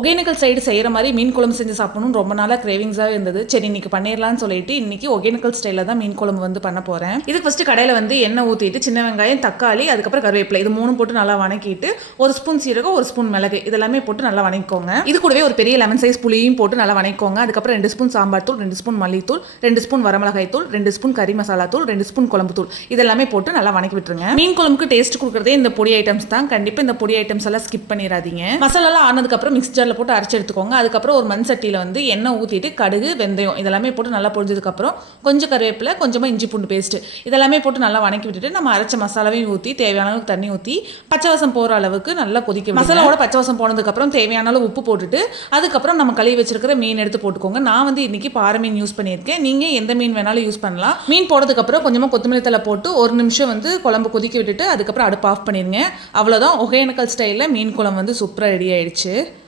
Hogenakkal side செய்கிற மாதிரி மீன் குழம்பு செஞ்சு சாப்பிடணும்னு ரொம்ப நாளாக கிரேவிங்ஸாகவே இருந்தது. சரி இன்னைக்கு பண்ணிடலாம்னு சொல்லிட்டு இன்னைக்கு ஒகேனக்கல் ஸ்டைலில் தான் மீன் குழம்பு வந்து பண்ண போகிறேன். இதுக்கு ஃபஸ்ட்டு கடையில் வந்து எண்ணெய் ஊற்றிட்டு சின்ன வெங்காயம், தக்காளி, அதுக்கப்புறம் கருவேப்பிலை இது 3 போட்டு நல்லா வணக்கிட்டு 1 ஸ்பூன் சீரகம், 1 ஸ்பூன் மிளகு இதெல்லாமே போட்டு நல்லா வணக்கிக்கோங்க. இது கூடவே ஒரு பெரிய லெமன் சைஸ் புளியும் போட்டு நல்லா வணக்கிக்கோங்க. அதுக்கப்புறம் 2 ஸ்பூன் சாம்பார் தூள், 2 ஸ்பூன் மல்லித்தூள், 2 ஸ்பூன் வரமிளகாய் தூள், 2 ஸ்பூன் கறி மசாலா தூள், 2 ஸ்பூன் குழம்பு தூள் இதெல்லாமே போட்டு நல்லா வணக்கி விட்டுருங்க. மீன் குழம்புக்கு டேஸ்ட் கொடுக்குறதே இந்த பொடி ஐட்டம்ஸ் தான். கண்டிப்பாக இந்த பொடி ஐட்டம்ஸ் எல்லாம் ஸ்கிப் பண்ணிடாதீங்க. மசாலாலாம் ஆனதுக்கப்புறம் மிக்ஸ் ஜாரில் போட்டு அரைச்சி எடுத்துக்கோங்க. அதுக்கப்புறம் ஒரு மண் சட்டியில் வந்து எண்ணெய் ஊற்றிட்டு கடுகு, வெந்தயம் இதெல்லாமே போட்டு நல்லா பொரிஞ்சதுக்கப்புறம் கொஞ்சம் கருவேப்பிலை, கொஞ்சமாக இஞ்சி பூண்டு பேஸ்ட் இதெல்லாமே போட்டு நல்லா வணக்கி விட்டுட்டு நம்ம அரைச்ச மசாலாவையும் ஊற்றி தேவையான அளவுக்கு தண்ணி ஊற்றி பச்சை வாசம் போகிற அளவுக்கு நல்லா கொதிக்க மசாலாவோட பச்சை வாசம் போனதுக்கப்புறம் தேவையான அளவு உப்பு போட்டுட்டு அதுக்கப்புறம் நம்ம கழுவி வச்சிருக்கிற மீன் எடுத்து போட்டுக்கோங்க. நான் வந்து இன்னைக்கு பாறை மீன் யூஸ் பண்ணியிருக்கேன். நீங்கள் எந்த மீன் வேணாலும் யூஸ் பண்ணலாம். மீன் போடுறதுக்கப்புறம் கொஞ்சமாக கொத்தமல்லி தழை போட்டு 1 நிமிஷம் வந்து குழம்பு கொதிக்க விட்டுட்டு அதுக்கப்புறம் அடுப்பு ஆஃப் பண்ணிடுங்க. அவ்வளோதான், ஒகேனக்கல் ஸ்டைலில் மீன் குழம்பு வந்து சூப்பராக ரெடி ஆயிடுச்சு.